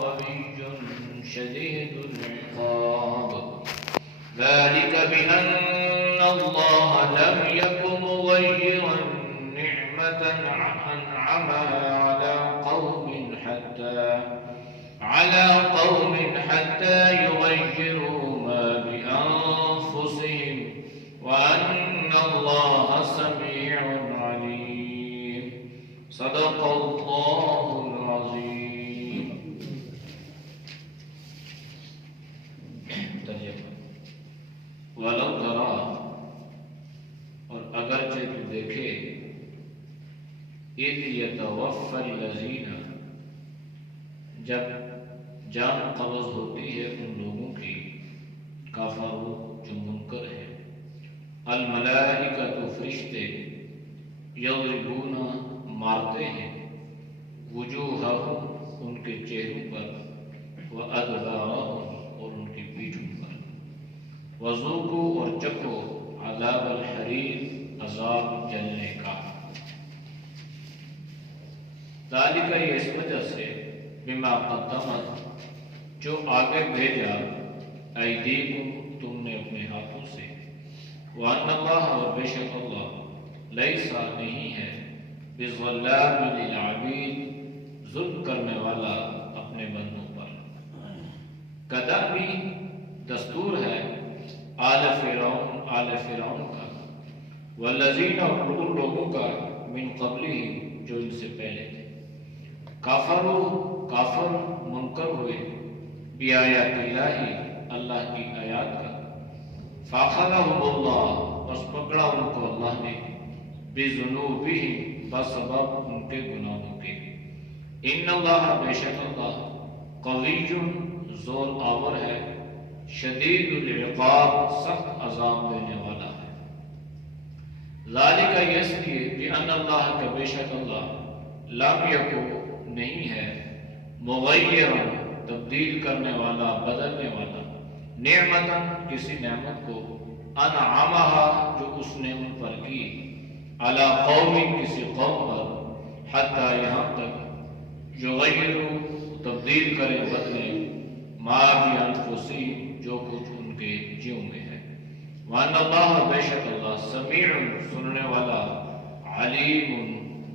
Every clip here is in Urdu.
قوي شديد العقاب ذلك بأن الله لم يك مغيرا نعمة أنعمها على قوم حتى يغيروا ما بأنفسهم وأن الله سميع عليم صدق الله العظيم. وَلَوْ تَرَى، اور اگرچہ تو دیکھے، اِذْ يَتَوَفَّى الَّذِينَ، جب جان قبض ہوتی ہے ان لوگوں کی، کافروا جو منکر ہے، الملائکۃ فرشتے، یضربون مارتے ہیں، وجوہہم ان کے چہروں پر، وادبارہم اور ان کی پیٹھوں پر، وذوقوا اور چکھو عذاب الحریق عذاب جلنے کا. ذالک یہ اس وجہ سے بما قدمت جو آگے بھیجا ایدیکم تم نے اپنے ہاتھوں سے، وان اللہ اور بے شک اللہ لیسا نہیں ہے بظلام للعبید ظلم کرنے والا اپنے بندوں پر. کدابی دستور ہے آل فرعون کا، والذین اور ان لوگوں کا من قبلہم جو ان سے پہلے تھے، کافر منکر ہوئے بآیات اللہ اللہ کی آیات کا، فاخذہم اللہ بس پکڑا ان کو اللہ نے، بذنوبہم بسبب ان کے گناہوں کے. ان اللہ بے شک اللہ قوی زور آور ہے، شدید العقاب سخت عذاب دینے والا ہے. ذالک یہ اس لیے بأن اللہ کا بے شک اللہ لم یکن نہیں ہے مغیرا تبدیل کرنے والا بدلنے والا، نعمتا کسی نعمت کو، انعمہا جو اس نے ان پر کی، علی قوم کسی قوم پر، حتی یہاں تک یغیروا تبدیل کریں بدلیں، ما بانفسہم جو کچھ ان کے جیوں میں ہے. وان اللہ بے شک اللہ سمیع سننے والا، علیم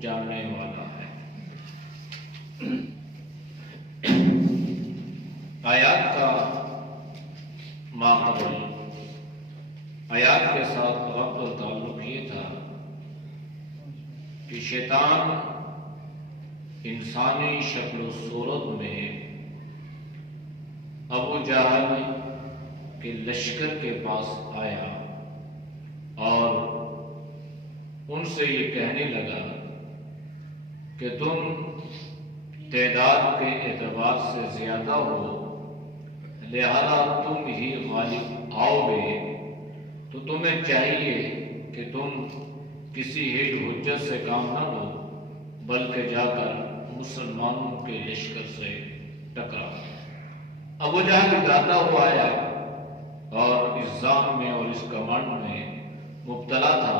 جاننے والا ہے. آیات کا ماقبل آیات کے ساتھ ربط اور تعلق یہ تھا کہ شیطان انسانی شکل و صورت میں ابو جہل کے لشکر کے پاس آیا اور ان سے یہ کہنے لگا کہ تم تعداد کے اعتبار سے زیادہ ہو، لہذا تم ہی غالب آؤ گے، تو تمہیں چاہیے کہ تم کسی ہیڈ حجت سے کام نہ لو، بلکہ جا کر مسلمانوں کے لشکر سے ٹکراؤ. ابو جہل ڈراتا ہوا آیا اور اس ظان میں اور اس کمانڈ میں مبتلا تھا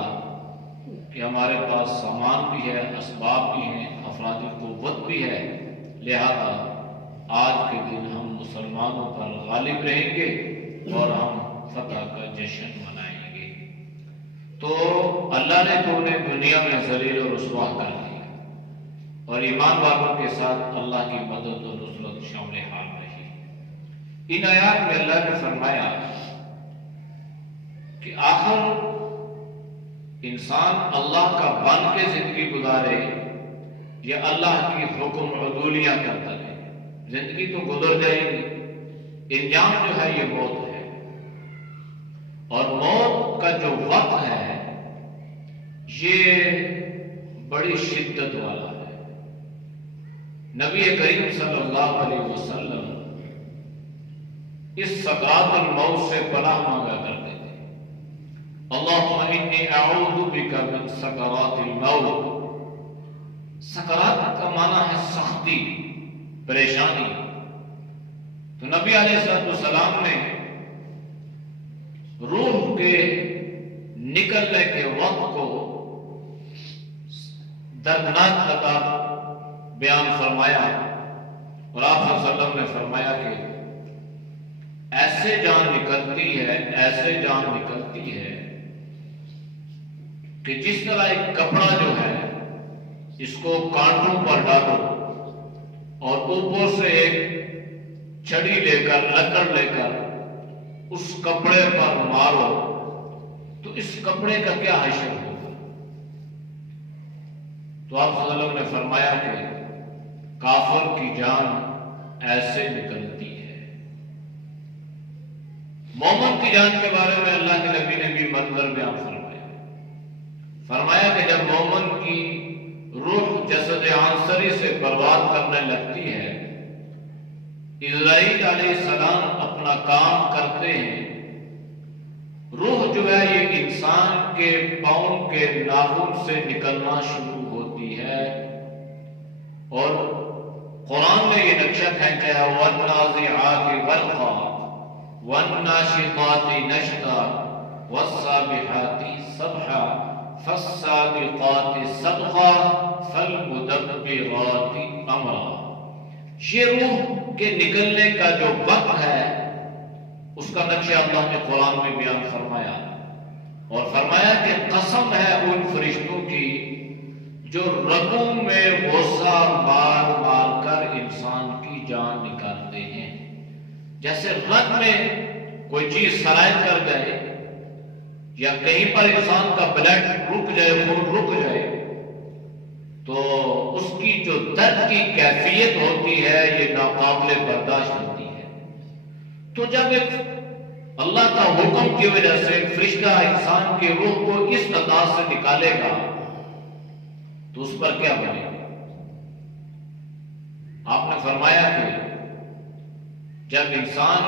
کہ ہمارے پاس سامان بھی ہے، اسباب بھی ہیں، افرادی قوت بھی ہے، لہذا آج کے دن ہم مسلمانوں پر غالب رہیں گے اور ہم فتح کا جشن منائیں گے. تو اللہ نے تو انہیں دنیا میں ذلیل و رسوا کر دیا اور ایمان والوں کے ساتھ اللہ کی مدد و نصرت شامل حال رہی. ان آیات میں اللہ نے فرمایا کہ آخر انسان اللہ کا بن کے زندگی گزارے یا اللہ کی حکم عدولیاں کرتا ہے، زندگی تو گزر جائے گی، انجام جو ہے یہ موت ہے. اور موت کا جو وقت ہے یہ بڑی شدت والا ہے. نبی کریم صلی اللہ علیہ وسلم اس سکرات الموت سے پناہ مانگا کرتے تھے. اللہم انی اعوذ بک من سکرات الموت. سکرات کا معنی ہے سختی، پریشانی. تو نبی علیہ السلام نے روح کے نکلنے کے وقت کو دردناک عذاب بیان فرمایا اور آپ صلی اللہ علیہ وسلم فرمایا کہ ایسے جان نکلتی ہے کہ جس طرح ایک کپڑا جو ہے اس کو کانٹوں پر ڈالو اور اوپر سے ایک چھڑی لے کر لکڑ لے کر اس کپڑے پر مارو تو اس کپڑے کا کیا حشر ہوگا؟ تو آپ صلی اللہ علیہ وسلم نے فرمایا کہ کافر کی جان ایسے نکلتی ہے۔ مومن کی جان کے بارے میں اللہ کے نبی نے بھی منظر بیان فرمایا کہ جب مومن کی روح جسد عنصری سے برباد کرنے لگتی ہے، اسرائیل علیہ السلام اپنا کام کرتے ہیں، روح جو ہے یہ انسان کے پاؤں کے ناخن سے نکلنا شروع ہوتی ہے، اور قرآن میں یہ نقشہ کھینچا ہے وَالنَّازِعَاتِ غَرْقًا وَالنَّاشِطَاتِ نَشْطًا وَالسَّابِحَاتِ سَبْحًا فَالسَّابِقَاتِ سَبْقًا فَالْمُدَبِّرَاتِ أَمْرًا۔ یہ روح کے نکلنے کا جو وقت ہے اس کا نقشہ اللہ نے قرآن میں بیان فرمایا، اور فرمایا کہ قسم ہے ان فرشتوں کی جو رگوں میں غوصہ مار مار کر انسان کی جان نکالتے ہیں۔ جیسے رگ میں کوئی چیز سرائت کر جائے یا کہیں پر انسان کا بلڈ رک جائے، خون رک جائے، تو اس کی جو درد کی کیفیت ہوتی ہے یہ ناقابل برداشت ہوتی ہے۔ تو جب ایک اللہ کا حکم کی وجہ سے ایک فرشتہ انسان کی روح کو اس انداز سے نکالے گا تو اس پر کیا بنے گا؟ آپ نے فرمایا کہ جب انسان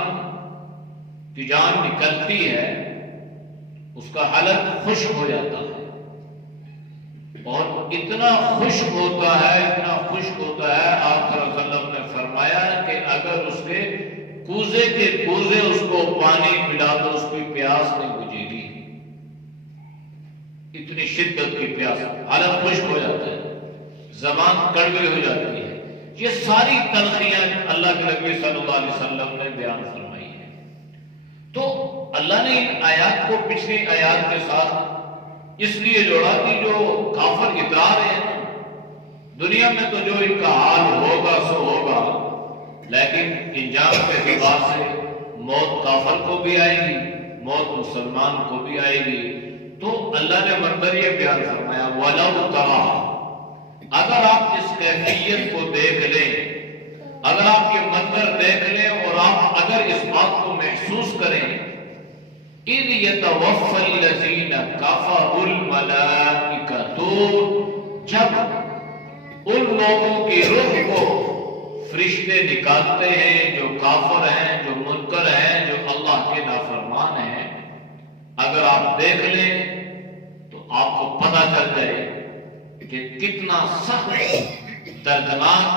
کی جان نکلتی ہے اس کا حلق خشک ہو جاتا ہے، اور اتنا خشک ہوتا ہے آپ صلی اللہ علیہ وسلم نے فرمایا کہ اگر اس کے کوزے کے کوزے اس کو پانی پلا دو اس کی پیاس نہیں بجھے گی، اتنی شدت کی پیاس، حلق خشک ہو جاتا ہے، زبان کڑوی ہو جاتی ہے۔ یہ ساری تلخیاں اللہ کے نبی صلی اللہ علیہ وسلم نے بیان فرمائی ہے۔ تو اللہ نے ان آیات کو پچھلی آیات کے ساتھ اس لیے جوڑا کہ جو کافر ادعا رہے ہیں دنیا میں تو جو ان کا حال ہوگا سو ہوگا، لیکن انجام کے اعتبار سے موت کافر کو بھی آئے گی، موت مسلمان کو بھی آئے گی۔ تو اللہ نے منظر یہ بیان فرمایا وَلَوْ تَرَىٰ، اگر آپ اس کیفیت کو دیکھ لیں، اگر آپ یہ منظر دیکھ لیں اور آپ اگر اس بات کو محسوس کریں، اِذْ يَتَوَفَّى الَّذِينَ كَفَرُوا الْمَلَائِكَةُ، جب ان لوگوں کی روح کو فرشتے نکالتے ہیں جو کافر ہیں، جو منکر ہیں، جو اللہ کے نافرمان ہیں، اگر آپ دیکھ لیں تو آپ کو پتہ چل جائے کہ کتنا سخت دردناک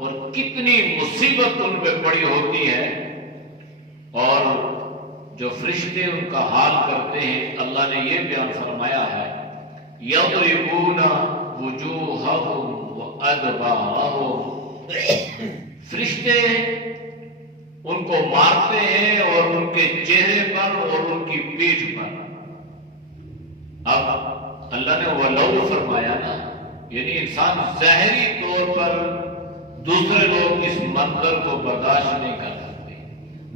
اور کتنی مصیبت ان پہ پڑی ہوتی ہے، اور جو فرشتے ان کا حال کرتے ہیں اللہ نے یہ بیان فرمایا ہے یضربون وجوہہم وادبارہم، فرشتے ان کو مارتے ہیں اور ان کے چہرے پر اور ان کی پیٹھ پر۔ اب اللہ نے وَلَوْ فرمایا نا، یعنی انسان ظاہری طور پر دوسرے لوگ اس منظر کو برداشت نہیں کر سکتے،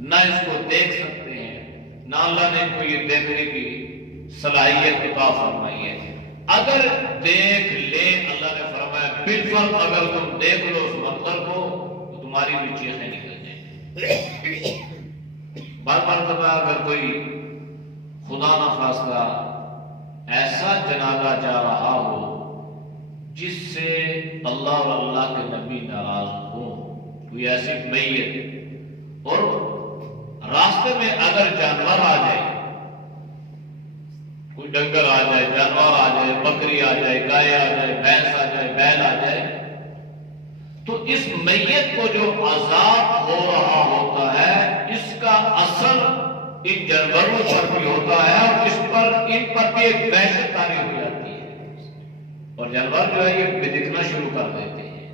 نہ اس کو دیکھ سکتے ہیں، نہ اللہ نے کو یہ دیکھنے کی صلاحیت عطا فرمائی ہے۔ اگر دیکھ لے، اللہ نے فرمایا بالفعل اگر تم دیکھ لو اس منظر کو تو تمہاری بھی چیخیں نکل جائیں۔ بار مرتبہ اگر کوئی خدا نخواستہ ایسا جنازہ جا رہا ہو جس سے اللہ اور اللہ کے نبی ناراض ہوں، کوئی ایسی میت، اور راستے میں اگر جانور آ جائے، کوئی ڈنگر آ جائے، جانور آ جائے، بکری آ جائے، گائے آ جائے، بھینس آ جائے، بیل آ جائے، تو اس میت کو جو عذاب ہو رہا ہوتا ہے اس کا اثر ان جانوروں پر بھی ہوتا ہے، اور ان پر بھی ایک وحشت طاری ہو جاتی ہے، اور جانور جو ہے یہ بدکنا شروع کر دیتے ہیں۔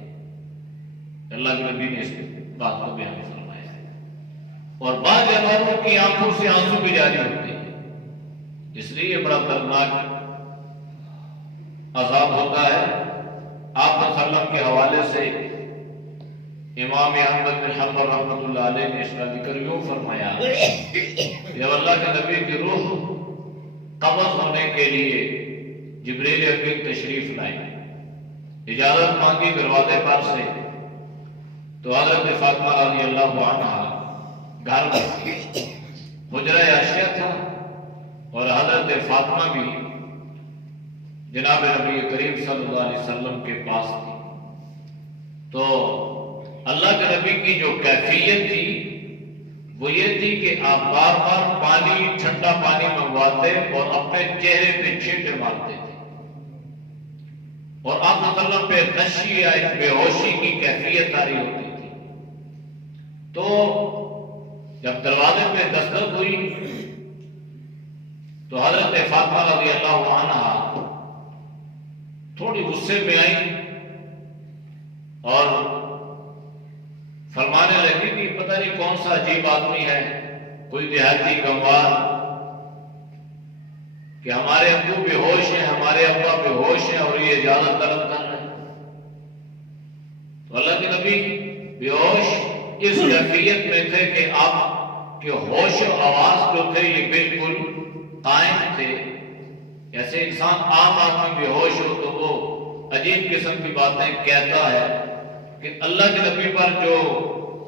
اللہ کے نبی نے اس بات کو بیان فرمایا ہے۔ اور بعض جانوروں کی آنکھوں سے آنسو بھی جاری ہوتے ہیں، اس لیے یہ بڑا دردناک عذاب ہوتا ہے۔ آپ صلی اللہ علیہ وسلم کے حوالے سے امام احمد بن حنبل رحمۃ اللہ علیہ نے اس کا ذکر یوں فرمایا، جب اللہ کے نبی کی روح قبض ہونے کے لیے جبریل امین تشریف لائے، اجازت مانگی دروازے پر سے، تو حضرت فاطمہ رضی اللہ عنہا گھر میں حجرہ عائشہ تھا اور حضرت فاطمہ بھی جناب نبی کریم صلی اللہ علیہ وسلم کے پاس تھی۔ تو اللہ کے نبی کی جو کیفیت تھی وہ یہ تھی کہ آپ بار بار پانی، ٹھنڈا پانی منگواتے اور اپنے چہرے پہ چھینٹے مارتے تھے، اور آپ صلی اللہ علیہ وسلم پہ نشی یا بے ہوشی کی کیفیت طاری ہوتی تھی۔ تو جب دروازے پہ دستک ہوئی تو حضرت فاطمہ رضی اللہ عنہا تھوڑی غصے میں آئی اور فرمانے لگی کہ پتہ نہیں کون سا عجیب آدمی ہے، کوئی دیہاتی گنوار، کہ ہمارے ابو بے ہوش ہیں، ہمارے ابا بے ہوش ہیں اور یہ اجازت طلب کر رہے ہیں۔ تو اللہ کے نبی بے ہوش اس کیفیت میں تھے کہ آپ کے ہوش و آواز جو تھے یہ بالکل قائم تھے۔ جیسے انسان عام آدمی بے ہوش ہو تو وہ عجیب قسم کی باتیں کہتا ہے، کہ اللہ کے نبی پر جو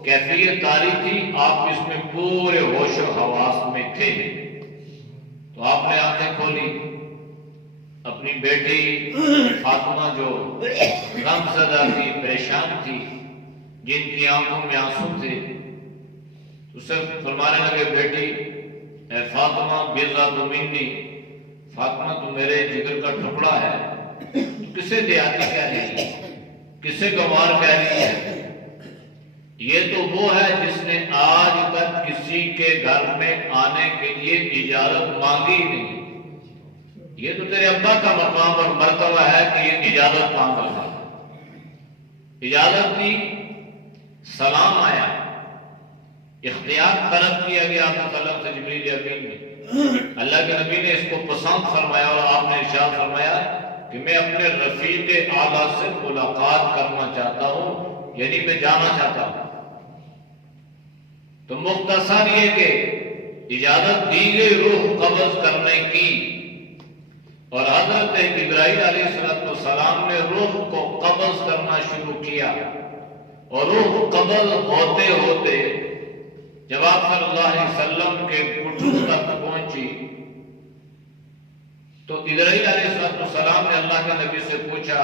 کیفیت طاری تھی آپ اس میں پورے ہوش و حواس میں تھے۔ تو آپ نے آنکھیں کھولی، اپنی بیٹی فاطمہ جو غم زدہ تھی، پریشان تھی، جن کی آنکھوں میں آنسو تھے، اسے فرمانے لگے، بیٹی اے فاطمہ بضعۃ منی، فاطمہ تو میرے جگر کا ٹکڑا ہے، کسے دیہاتی کہہ رہی ہے، کسے گنوار کہہ رہی ہے؟ یہ تو وہ ہے جس نے آج تک کسی کے گھر میں آنے کے لیے اجازت مانگی نہیں۔ یہ تو تیرے ابا کا مقام اور مرتبہ ہے کہ یہ اجازت مانگ رہا ہے۔ اجازت دی، سلام آیا، اختیار طلب کیا گیا آپ صلی اللہ علیہ وسلم سے جبریل امین نے۔ اللہ کے نبی نے اس کو پسند فرمایا اور آپ نے ارشاد فرمایا کہ میں اپنے رفیق اعلیٰ سے ملاقات کرنا چاہتا ہوں، یعنی میں جانا چاہتا ہوں۔ تو مختصر یہ کہ اجازت دی گئی روح قبض کرنے کی، اور حضرت ابراہیم علیہ السلام نے روح کو قبض کرنا شروع کیا، اور روح قبض ہوتے ہوتے جب آپ صلی اللہ علیہ وسلم کے گھٹنوں تک پہنچی تو ابراہیم علیہ السلام نے اللہ کے نبی سے پوچھا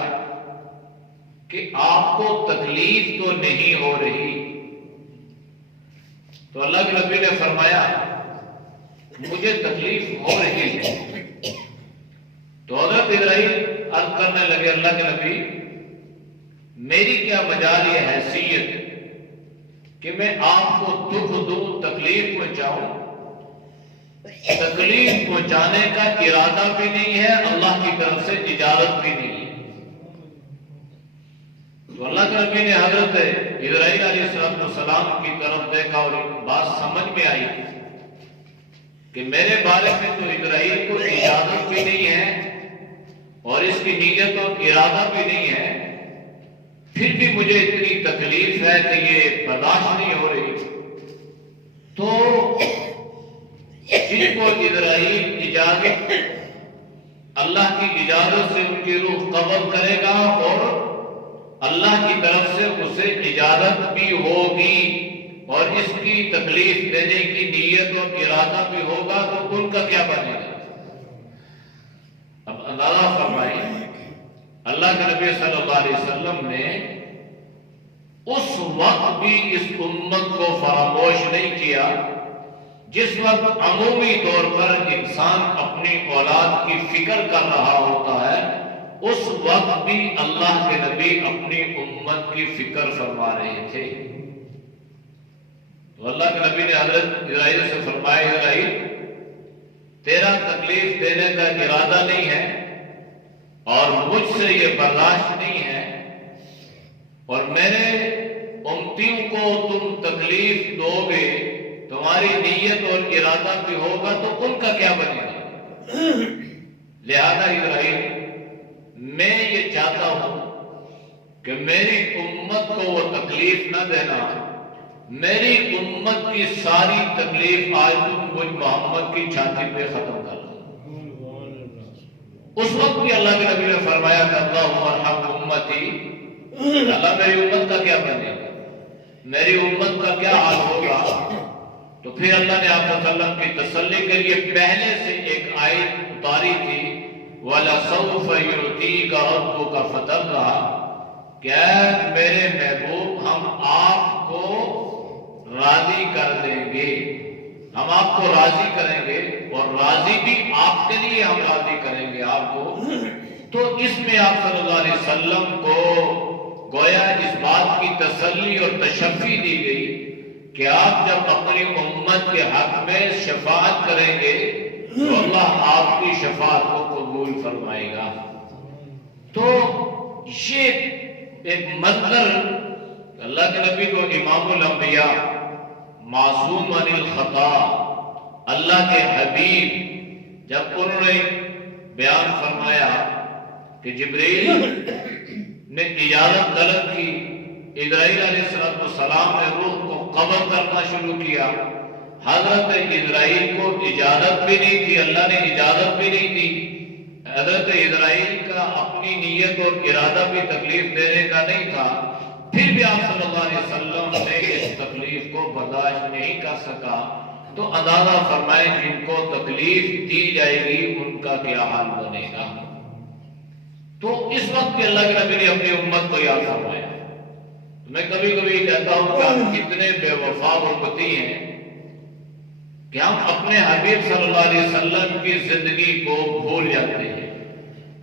کہ آپ کو تکلیف تو نہیں ہو رہی؟ تو اللہ کے نبی نے فرمایا مجھے تکلیف ہو رہی ہے۔ تو حضرت ابراہیم عرض کرنے لگے، اللہ کے نبی میری کیا مجال یہ حیثیت کہ میں آپ کو دکھ دوں، تکلیف پہنچاؤں؟ تکلیف پہنچانے کا ارادہ بھی نہیں ہے، اللہ کی طرف سے اجازت بھی نہیں ہے۔ تو اللہ کے نبی نے حضرت ابراہیم علیہ السلام کی طرف دیکھا اور بات سمجھ میں آئی کہ میرے بارے میں تو ابراہیم کو اجازت بھی نہیں ہے اور اس کی نیت اور ارادہ بھی نہیں ہے، پھر بھی مجھے اتنی تکلیف ہے کہ یہ برداشت نہیں ہو رہی۔ تو جن کو ابراہیم اجازت، اللہ کی اجازت سے ان کی روح قبض کرے گا اور اللہ کی طرف سے اسے اجازت بھی ہوگی اور اس کی تکلیف دینے کی نیت اور ارادہ بھی ہوگا، تو ان کا کیا بنے گا؟ اب اندازہ فرمائیں، اللہ کے نبی صلی اللہ علیہ وسلم نے اس وقت بھی اس امت کو فراموش نہیں کیا جس وقت عمومی طور پر انسان اپنی اولاد کی فکر کر رہا ہوتا ہے، اس وقت بھی اللہ کے نبی اپنی امت کی فکر فرما رہے تھے۔ تو اللہ کے نبی نے حضرت ابراہیم سے فرمایا، ابراہیم تیرا تکلیف دینے کا ارادہ نہیں ہے اور مجھ سے یہ برداشت نہیں ہے، اور میرے امتیوں کو تم تکلیف دو گے، تمہاری نیت اور ارادہ بھی ہوگا تو ان کا کیا بنے گا؟ لہذا ابراہیم میں یہ چاہتا ہوں کہ میری امت کو وہ تکلیف نہ دینا، میری امت کی ساری تکلیف آج تم مجھ محمد کی چھاتی پہ ختم کر دو۔ اس وقت بھی اللہ کے نبی نے فرمایا کہ اللہم ارحم امتی، اللہ میری امت کا کیا بنے گا، میری امت کا کیا حال ہوگا؟ تو پھر اللہ نے آپ صلی اللہ علیہ وسلم کی تسلی کے لیے پہلے سے ایک آیت اتاری تھی، وَلَسَوْفَ يُعْطِيكَ رَبُّكَ فَتَرْضَىٰ، کہ اے میرے محبوب ہم آپ کو راضی کر دیں گے، ہم آپ کو راضی کریں گے، اور راضی بھی آپ کے لیے ہم راضی کریں گے آپ کو۔ تو اس میں آپ صلی اللہ علیہ وسلم کو گویا اس بات کی تسلی اور تشفی دی گئی کہ آپ جب اپنی امت کے حق میں شفاعت کریں گے تو اللہ آپ کی شفاعت کو قبول فرمائے گا۔ تو یہ ایک منظر اللہ کے نبی کو امام الانبیاء، معصوم عن الخطا، اللہ کے حبیب، جب انہوں نے بیان فرمایا کہ جبریل نے اجازت طلب کی، اسرائیل علیہ السلام نے روح کو قبض کرنا شروع کیا، حضرت اسرائیل کو اجازت بھی نہیں تھی، اللہ نے اجازت بھی نہیں دی، حضرت اسرائیل کا اپنی نیت اور ارادہ بھی تکلیف دینے کا نہیں تھا، پھر بھی آپ صلی اللہ علیہ وسلم نے اس تکلیف کو برداشت نہیں کر سکا۔ تو اندازہ فرمائیں جن کو تکلیف دی جائے گی ان کا کیا حال بنے گا۔ تو اس وقت بھی اللہ کے نبی نے اپنی امت کو یاد فرمایا۔ میں کبھی کبھی کہتا ہوں کہ ہم کتنے بے وفا امتی ہیں کہ ہم اپنے حبیب صلی اللہ علیہ وسلم کی زندگی کو بھول جاتے ہیں،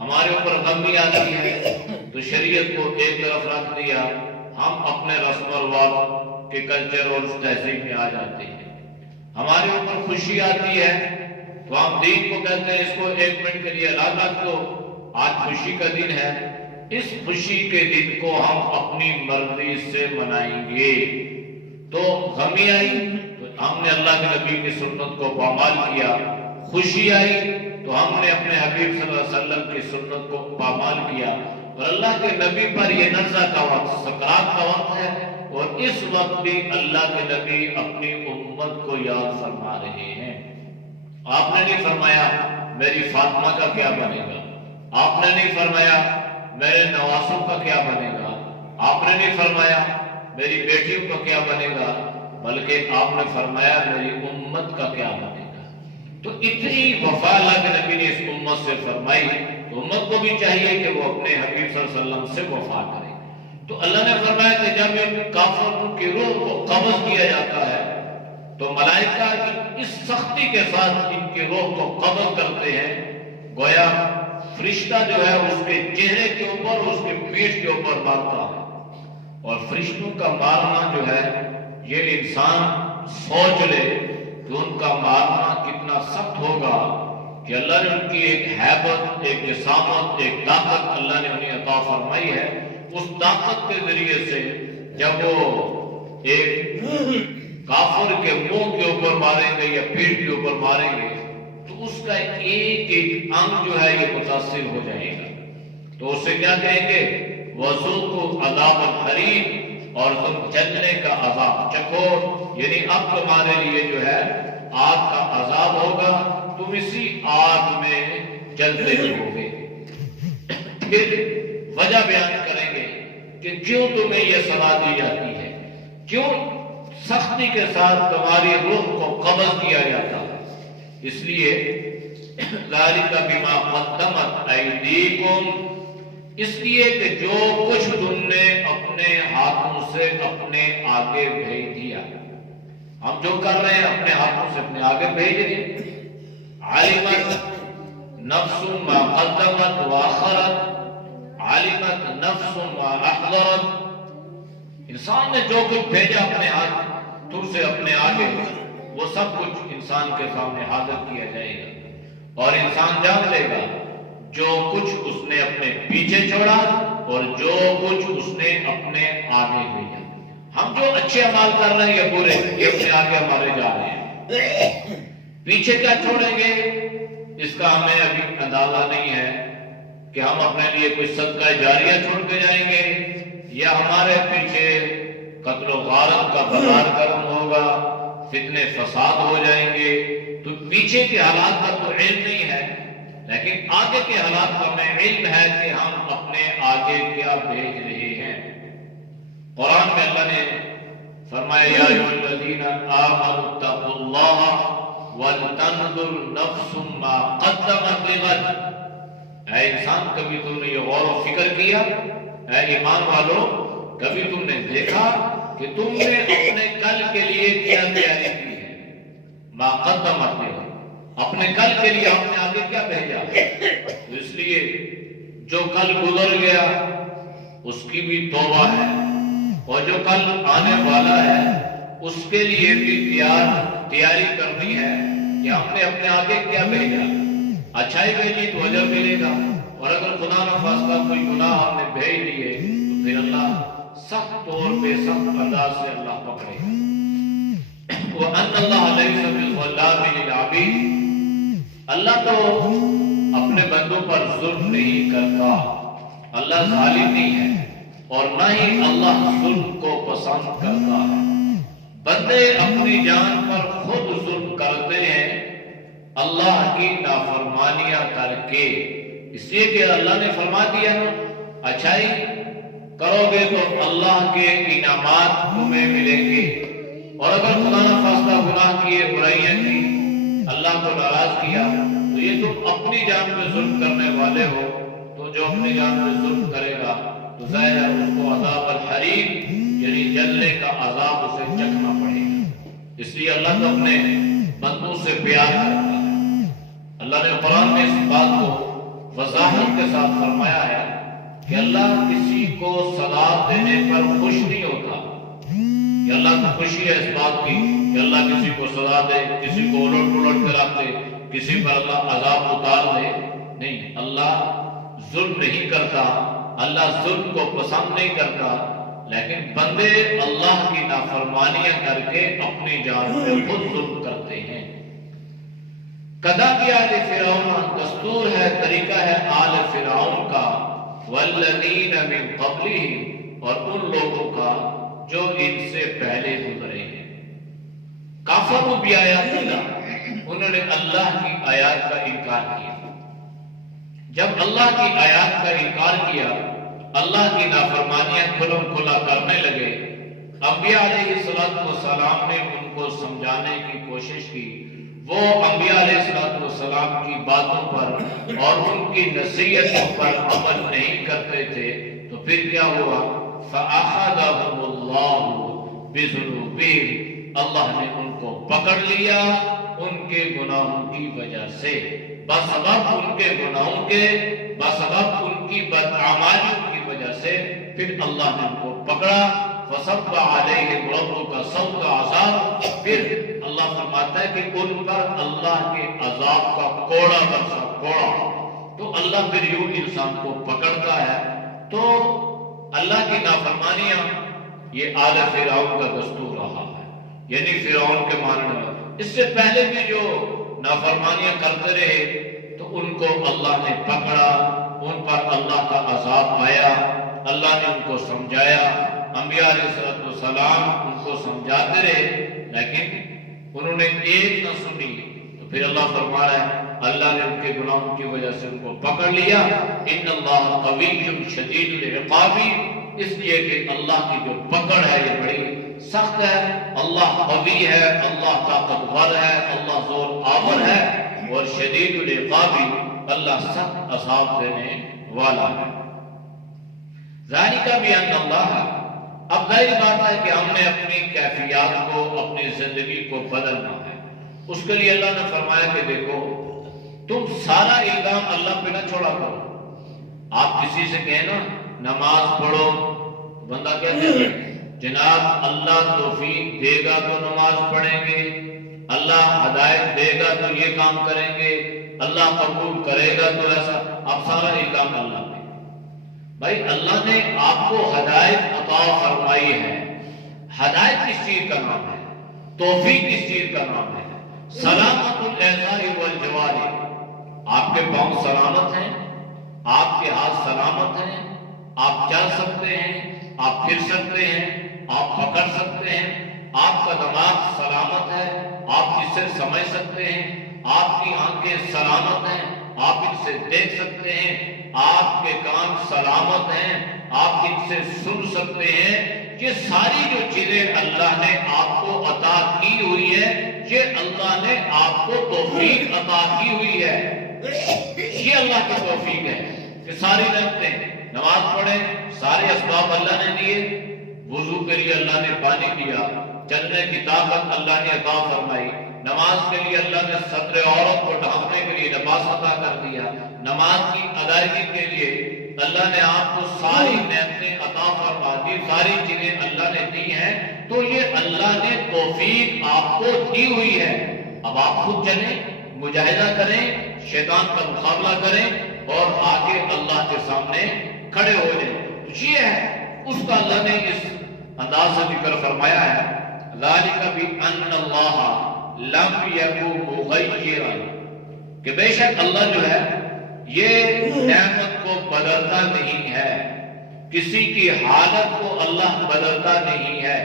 ہمارے اوپر غمی آتی ہے تو شریعت کو ایک طرف رکھ دیا، ہم اپنے رسم و رواج کے کلچر اور تہذیب میں آ جاتے ہیں، ہمارے اوپر خوشی آتی ہے تو ہم دین کو کہتے ہیں اس کو ایک منٹ کے لیے الگ رکھ دو، آج خوشی کا دن ہے، اس خوشی کے دن کو ہم اپنی مرضی سے منائیں گے۔ تو غمی آئی تو ہم نے اللہ کے نبی کی سنت کو پامال کیا، خوشی آئی تو ہم نے اپنے حبیب صلی اللہ علیہ وسلم کی سنت کو پامال کیا، اور اللہ کے نبی پر یہ نزع کا وقت، سکرات کا وقت ہے، اور اس وقت بھی اللہ کے نبی اپنی امت کو یاد فرما رہے ہیں۔ آپ نے نہیں فرمایا میری فاطمہ کا کیا بنے گا، آپ نے نہیں فرمایا میرے نواسوں کا کیا بنے گا، آپ نے نہیں فرمایا میری بیٹیوں کا کیا بنے گا، بلکہ آپ نے فرمایا میری امت کا کیا بنے گا۔ تو اتنی وفا اللہ کے نبی نے اس امت سے فرمائی، تو امت کو بھی چاہیے کہ وہ اپنے حبیب صلی اللہ علیہ وسلم سے وفا کرے۔ تو اللہ نے فرمایا کہ جب ان کافروں کی روح کو قبض کیا جاتا ہے تو ملائکہ اس سختی کے ساتھ ان کی روح کو قبض کرتے ہیں، گویا فرشتہ جو ہے اس کے چہرے کے اوپر، اس کے پیٹھ کے اوپر مارتا ہے، اور فرشتوں کا مارنا جو ہے یہ انسان سوچ لے کہ ان کا مارنا کتنا سخت ہوگا، کہ اللہ نے ان کی ایک ہیبت، ایک جسامت، ایک طاقت اللہ نے انہیں عطا فرمائی ہے، اس طاقت کے ذریعے سے جب وہ ایک کافر کے منہ کے اوپر ماریں گے یا پیٹھ کے اوپر ماریں گے تو اس کا ایک ایک انگ جو ہے یہ متاثر ہو جائے گا، تو اس سے کیا کہیں گے، وَذُوقُوا عَذَابَ الْحَرِيقِ، اور تم جلنے کا عذاب چکھو، یعنی اب تمہارے لیے جو ہے آگ کا عذاب ہوگا، تم اسی آگ میں جلتے رہو گے۔ پھر وجہ بیان کریں گے کہ کیوں تمہیں یہ سزا دی جاتی ہے، کیوں سختی کے ساتھ تمہاری روح کو قبض کیا جاتا ہے۔ اس لیے ذَلِكَ بِمَا قَدَّمَتْ أَيْدِيكُمْ، اس لیے کہ جو کچھ تم نے اپنے ہاتھوں سے اپنے آگے بھیج دیا، ہم جو کر رہے ہیں اپنے ہاتھوں سے اپنے آگے بھیج رہے ہیں۔ عَلِمَتْ نَفْسٌ مَا قَدَّمَتْ وَأَخَّرَتْ، عَلِمَتْ نَفْسٌ مَا أَحْضَرَتْ، انسان نے جو کچھ بھیجا اپنے ہاتھوں سے اپنے آگے، وہ سب کچھ انسان کے سامنے حاضر کیا جائے گا، اور انسان جان لے گا جو کچھ اس نے اپنے پیچھے چھوڑا اور جو کچھ اس نے اپنے آگے بھیجا۔ ہم جو اچھے اعمال کر رہے ہیں یا برے، یہ اپنے آگے ہمارے جا رہے ہیں، پیچھے کیا چھوڑیں گے اس کا ہمیں ابھی اندازہ نہیں ہے کہ ہم اپنے لیے کوئی صدقہ جاریہ چھوڑ کے جائیں گے یا ہمارے پیچھے قتل و غارت کا بازار گرم ہوگا، فتنے فساد ہو جائیں گے۔ تو پیچھے کے حالات کا تو علم نہیں ہے، لیکن آگے کے حالات کا ہمیں علم ہے کہ ہم اپنے آگے کیا بھیج رہے ہیں۔ قرآن میں اللہ نے فرمایا یا ایھا الذین آمنوا اتقوا اللہ ولتنظر نفس ما قدمت لغد۔ اے انسان، کبھی تم نے یہ غور و فکر کیا؟ اے ایمان والو، کبھی تم نے دیکھا کہ تم نے اپنے کل کے لیے کیا تیاری کی ہے؟ ما قدمت لغد، اپنے کل کے لیے ہم نے آگے کیا بھیجا؟ تو اس لیے جو کل گزر گیا اس کی بھی توبہ ہے، اور جو کل آنے والا ہے اس کے لیے بھی تیاری کرنی ہے کہ ہم نے اپنے آگے کیا بھیجا۔ اچھائی بھیجی تو اجر ملے گا، اور اگر خدا نہ خواستہ کوئی گناہ ہم نے بھیج دیے تو پھر اللہ سخت طور پہ سخت انداز سے اللہ پکڑے گا۔ وَأَنَّ اللَّهَ لَيْسَ بِظَلَّامٍ لِلْعَبِيدِ، اللہ تو اپنے بندوں پر ظلم نہیں کرتا، اللہ ظالم نہیں ہے، اور نہ ہی اللہ ظلم کو پسند کرتا ہے۔ بندے اپنی جان پر خود ظلم کرتے ہیں اللہ کی نافرمانیاں کر کے، اس لیے کہ اللہ نے فرما دیا نا اچھائی کرو گے تو اللہ کے انعامات تمہیں ملیں گے، اور اگر خدا نہ خواستہ گناہ کیے، برائیاں کی، اللہ کو ناراض کیا، تو یہ تم اپنی جان پہ ظلم کرنے والے ہو۔ تو جو اپنی جان پہ ظلم کرے گا تو ظاہر ہے اس کو عذاب الحریق یعنی جلنے کا عذاب اسے چکھنا پڑے گا۔ اس لیے اللہ تو اپنے بندوں سے پیار کرتا ہے۔ اللہ نے قرآن میں اس بات کو وضاحت کے ساتھ فرمایا ہے کہ اللہ کسی کو سزا دینے پر خوش نہیں ہوتا، کہ اللہ کو خوشی ہے اس بات کی کہ اللہ کسی کو سزا دے، کسی کو الٹ پلٹ کر رکھ دے، کسی پر اللہ عذاب اتار دے، نہیں، اللہ ظلم نہیں کرتا، اللہ ظلم کو پسند نہیں کرتا، لیکن بندے اللہ کی نافرمانیاں کر کے اپنی جان پہ خود ظلم کرتے ہیں۔ کداب آل فرعون، دستور ہے، طریقہ ہے آل فرعون کا، والذین من قبلہم، اور ان لوگوں کا جو ان سے پہلے گزرے ہیں۔ کافروا بآیات اللہ، انہوں نے اللہ کی آیات کا انکار کیا۔ جب اللہ کی آیات کا انکار کیا، اللہ کی نافرمانیاں کھلم کھلا کرنے لگے، انبیاء علیہ السلام نے ان کو سمجھانے کی کوشش کی، وہ انبیاء علیہ السلام کی باتوں پر اور ان کی نصیحتوں پر عمل نہیں کرتے تھے، تو پھر کیا ہوا؟ فَأَخَذَهُمُ اللَّهُ بِذُنُوبِهِمْ، اللہ نے ان کو پکڑ لیا ان کے گناہوں کی وجہ سے، بسبب ان کے گناہوں کے، بسبب ان کی بدعمالیوں کی وجہ سے، پھر اللہ نے ان کو پکڑا۔ فَصَبَّ عَلَيْهِمْ رَبُّكَ صَوْتَ عَذَابٍ، پھر اللہ فرماتا ہے کہ ان پر اللہ کے عذاب کا کوڑا برسا، کوڑا۔ تو اللہ پھر یوں انسان کو پکڑتا ہے۔ تو اللہ کی نافرمانیاں یہ آل فرعون کا دستور رہا ہے، یعنی فرعون کے ماننے والے، اس سے پہلے بھی جو نافرمانیاں کرتے رہے تو ان کو اللہ نے پکڑا، ان پر اللہ کا عذاب آیا، اللہ نے ان کو سمجھایا، انبیاء علیہ السلام ان کو سمجھاتے رہے، لیکن انہوں نے ایک نہ سنی، تو پھر اللہ فرما رہا ہے اللہ نے ان کے گناہوں کی وجہ سے ان کو پکڑ لیا۔ ان اللہ قوی شدید العقاب، اس لیے کہ اللہ کی جو پکڑ ہے یہ بڑی سخت ہے، اللہ قوی ہے، اللہ طاقتور ہے، اللہ زور آور ہے، اور شدید العقاب، اللہ سخت عذاب دینے والا ہے۔ ذالک بأن اللہ، اب ظاہر بات ہے کہ ہم نے اپنی کیفیات کو، اپنی زندگی کو بدلنا ہے۔ اس کے لیے اللہ نے فرمایا کہ دیکھو تم سارا الزام اللہ پہ نہ چھوڑا کرو۔ آپ کسی سے کہیں نا نماز پڑھو، بندہ کیا کہے جناب اللہ توفیق دے گا تو نماز پڑھیں گے، اللہ ہدایت دے گا تو یہ کام کریں گے، اللہ قبول کرے گا تو ایسا، اب سارا الزام اللہ پہ۔ بھائی اللہ نے آپ کو ہدایت عطا فرمائی ہے، ہدایت کس چیز کا نام ہے؟ توفیق کس چیز کا نام ہے؟ سلامت الاعضاء والجوارح، آپ کے پاؤں سلامت ہیں، آپ کے ہاتھ سلامت ہیں، آپ چل سکتے ہیں، آپ پھر سکتے ہیں، آپ پکڑ سکتے ہیں، آپ کا دماغ سلامت ہے، آپ اس سے سمجھ سکتے ہیں، آپ کی آنکھیں سلامت ہیں، آپ ان سے دیکھ سکتے ہیں، آپ کے کان سلامت ہیں، آپ ان سے سن سکتے ہیں۔ یہ ساری جو چیزیں اللہ نے آپ کو عطا کی ہوئی ہے، یہ اللہ نے آپ کو توفیق عطا کی ہوئی ہے۔ یہ اللہ کی توفیق ہے کہ ساری نعمتیں، نماز پڑھیں، سارے اسباب اللہ نے دیے، وضو کے لیے اللہ نے پانی دیا، چلنے کی طاقت اللہ نے عطا فرمائی، نماز کے لیے اللہ نے صدر عورت کو ڈھانپنے کے لیے لباس عطا کر دیا، نماز کی ادائیگی کے لیے اللہ نے آپ کو ساری نعمتیں عطا فرما دی، ساری چیزیں اللہ نے دی ہیں، تو یہ اللہ نے توفیق آپ کو دی ہوئی ہے۔ اب آپ خود چلیں، مجاہدہ کریں، شیطان کا مقابلہ کریں اور آگے اللہ کے سامنے کھڑے ہو جائیں۔ یہ ہے اس کا اللہ نے اس انداز سے ذکر فرمایا ہے، ذالک بأن اللہ لم یکن مغیرا، کہ بے شک اللہ جو ہے یہ نعمت کو بدلتا نہیں ہے، کسی کی حالت کو اللہ بدلتا نہیں ہے۔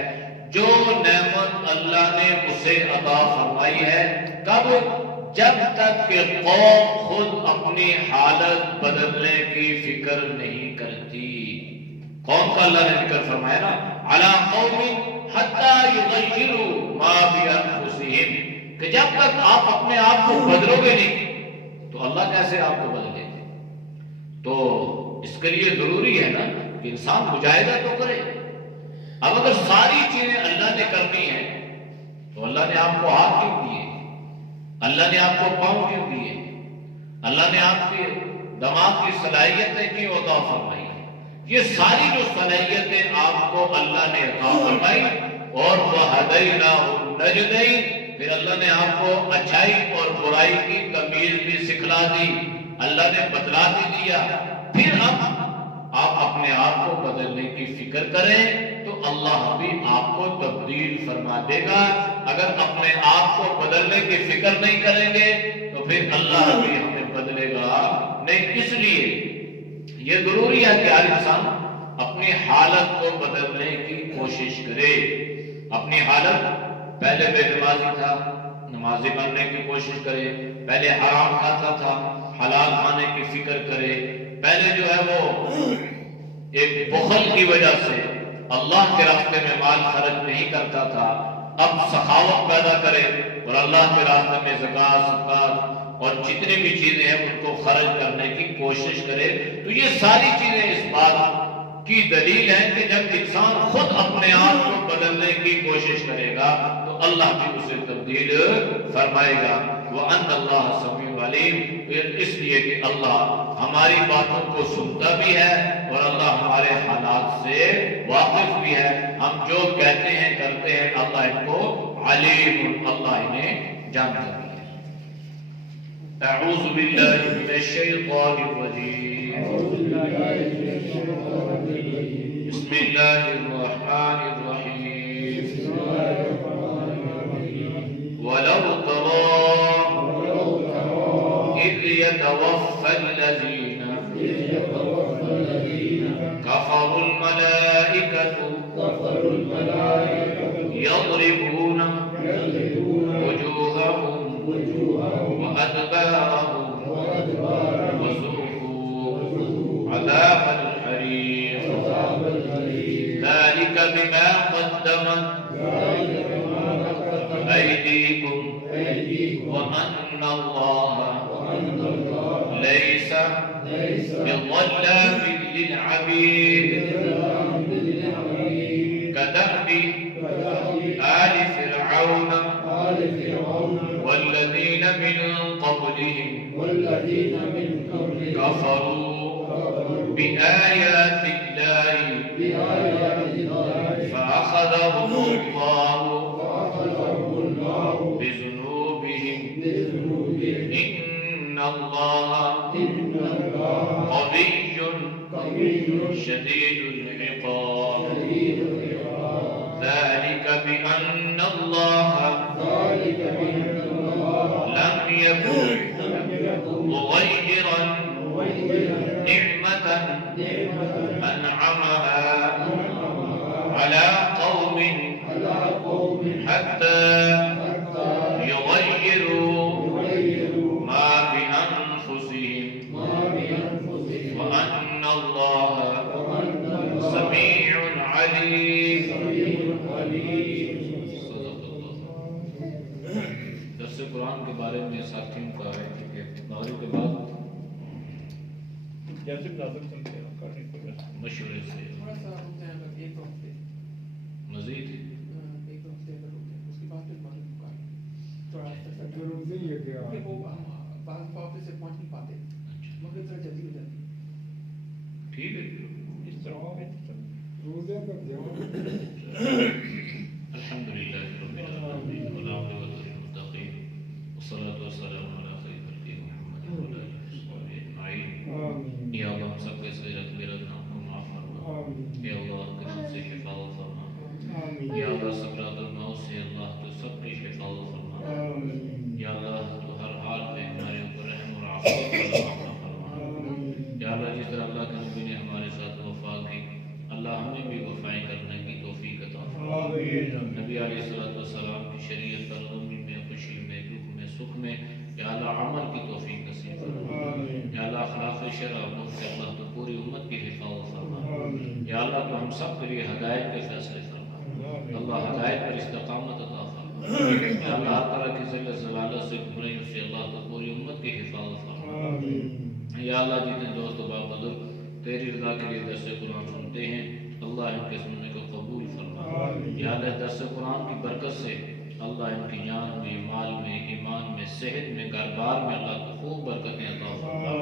جو نعمت اللہ نے اسے عطا فرمائی ہے، کب؟ جب تک کہ قوم خود اپنی حالت بدلنے کی فکر نہیں کرتی۔ قوم کا اللہ نے ذکر فرمایا نا، علی قوم حتی یغیروا ما بانفسہم، کہ جب تک آپ اپنے آپ کو بدلو گے نہیں تو اللہ کیسے آپ کو بدلے گا؟ تو اس کے لیے ضروری ہے نا کہ انسان مجاہدہ تو کرے۔ اب اگر ساری چیزیں اللہ نے کرنی ہیں تو اللہ نے آپ کو ہاتھ کیوں دیے؟ اللہ نے آپ کو پاؤں کیوں دیے؟ اللہ نے آپ کے دماغ کی صلاحیتیں کیوں عطا فرمائی؟ یہ ساری جو صلاحیتیں آپ کو اللہ نے عطا فرمائی، اور وَهَدَيْنَاهُ النَّجْدَيْنِ، پھر اللہ نے آپ کو اچھائی اور برائی کی تمیز بھی سکھلا دی، اللہ نے بتلا بھی دیا۔ پھر اب آپ اپنے آپ کو بدلنے کی فکر کریں تو اللہ بھی آپ کو تبدیل فرما دے گا۔ اگر اپنے آپ کو بدلنے کی فکر نہیں کریں گے تو پھر اللہ بھی ہمیں بدلے گا نہیں۔ اس لیے یہ ضروری ہے کہ ہر انسان اپنی حالت کو بدلنے کی کوشش کرے۔ اپنی حالت، پہلے بے نمازی تھا، نمازی بننے کی کوشش کرے، پہلے حرام کھاتا تھا، حلال کھانے کی فکر کرے، پہلے جو ہے وہ ایک بخل کی وجہ سے اللہ کے راستے میں مال خرچ نہیں کرتا تھا، اب سخاوت پیدا کرے اور اللہ کے راستے میں زکوٰۃ، صدقات اور جتنی بھی چیزیں ہیں ان کو خرچ کرنے کی کوشش کرے۔ تو یہ ساری چیزیں اس بات کی دلیل ہے کہ جب انسان خود اپنے آپ کو بدلنے کی کوشش کرے گا تو اللہ بھی اسے تبدیل فرمائے گا۔ وَأَنَّ اللَّهَ سَمِيعٌ عَلِيمٌ، پھر اس لیے کہ اللہ ہماری باتوں کو سنتا بھی ہے اور اللہ ہمارے حالات سے واقف بھی ہے۔ ہم جو کہتے ہیں کرتے ہیں اللہ ان کو علیم، اللہ انہیں جانتا بھی ہے۔ اعوذ باللہ من الشیطان الرجیم، بسم اللہ الرحمن الرحیم، وَلَوْ تَرَىٰ إِذْ يَتَوَفَّى الَّذِينَ كَفَرُوا الْمَلَائِكَةُ يَضْرِبُونَ وُجُوهَهُمْ وَأَدْبَارَهُمْ وَذُوقُوا عَذَابَ الْحَرِيقِ ذَلِكَ بِمَا قَدَّمَتْ أَيْدِيكُمْ وَأَنَّ اللَّهَ لَيْسَ بِظَلَّامٍ لِلْعَبِيدِ كَدَأْبِ آلِ فِرْعَوْنَ وَالَّذِينَ مِن قَبْلِهِمْ كَفَرُوا بِآيَاتِ اللَّهِ فَأَخَذَهُمُ اللَّهُ بِذُنُوبِهِمْ إِنَّ اللَّهَ قَوِيٌّ شَدِيدُ الْعِقَابِ ذَلِكَ حتى يغيروا ما بأنفسهم وأن الله سميع عليم. درس قرآن کے بارے میں ساتھیوں کا ہے کہ مغرب کے بعد مشورے سے مزید ٹھیک ہے. الحمد للہ رب العالمین والعاقبۃ للمتقین والصلاۃ والسلام علی خیر خلقہ محمد وعلی آلہ وصحبہ اجمعین. یا اللہ ہم سب کے صغیرۃ کبیرۃ گناہوں کو معاف فرما. یا اللہ کرم سے حفاظت فرما. یا اللہ سکرات الموت سے اللہ تو سب کی حفاظت فرما. یا اللہ تو ہر حال میں ہمارے اوپر رحم اور عافیت کا عطا فرما. یا اللہ جس طرح اللہ کے نبی نے ہمارے ساتھ وفا کی اللہ ہمیں بھی وفائیں کرنے کی توفیق عطا فرما. نبی علیہ السلام کی شریعت پر غمی میں خوشی میں دکھ میں سکھ میں یا اللہ عمل کی توفیق نصیب فرما. یا اللہ خلاف شرع سے اللہ تو پوری امت کی حفاظت فرما. یا اللہ تو ہم سب کے لیے ہدایت کے فیصلے فرما. اللہ ہدایت پر استقامت عطا فرما. یا اللہ ہر طرح کی ذلت ضلالت سے گمراہیوں سے اللہ تو پوری امت کی حفاظت فرما. یا اللہ جتنے دوست و بزرگ تیری رضا کے لیے درس قرآن سنتے ہیں اللہ ان کے سننے کو قبول فرما. یا اللہ درس قرآن کی برکت سے اللہ ان کی جان میں مال میں ایمان میں صحت میں گھر بار میں اللہ کو خوب برکتیں عطا فرما.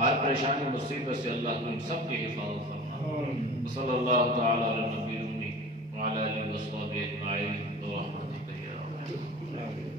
ہر پریشانی مصیبت سے اللہ کو ان سب کی حفاظت فرما. صلی اللہ تعالی علی نبی امی وعلی آلہ وصحبہ اجمعین برحمتک یا ارحم الراحمین.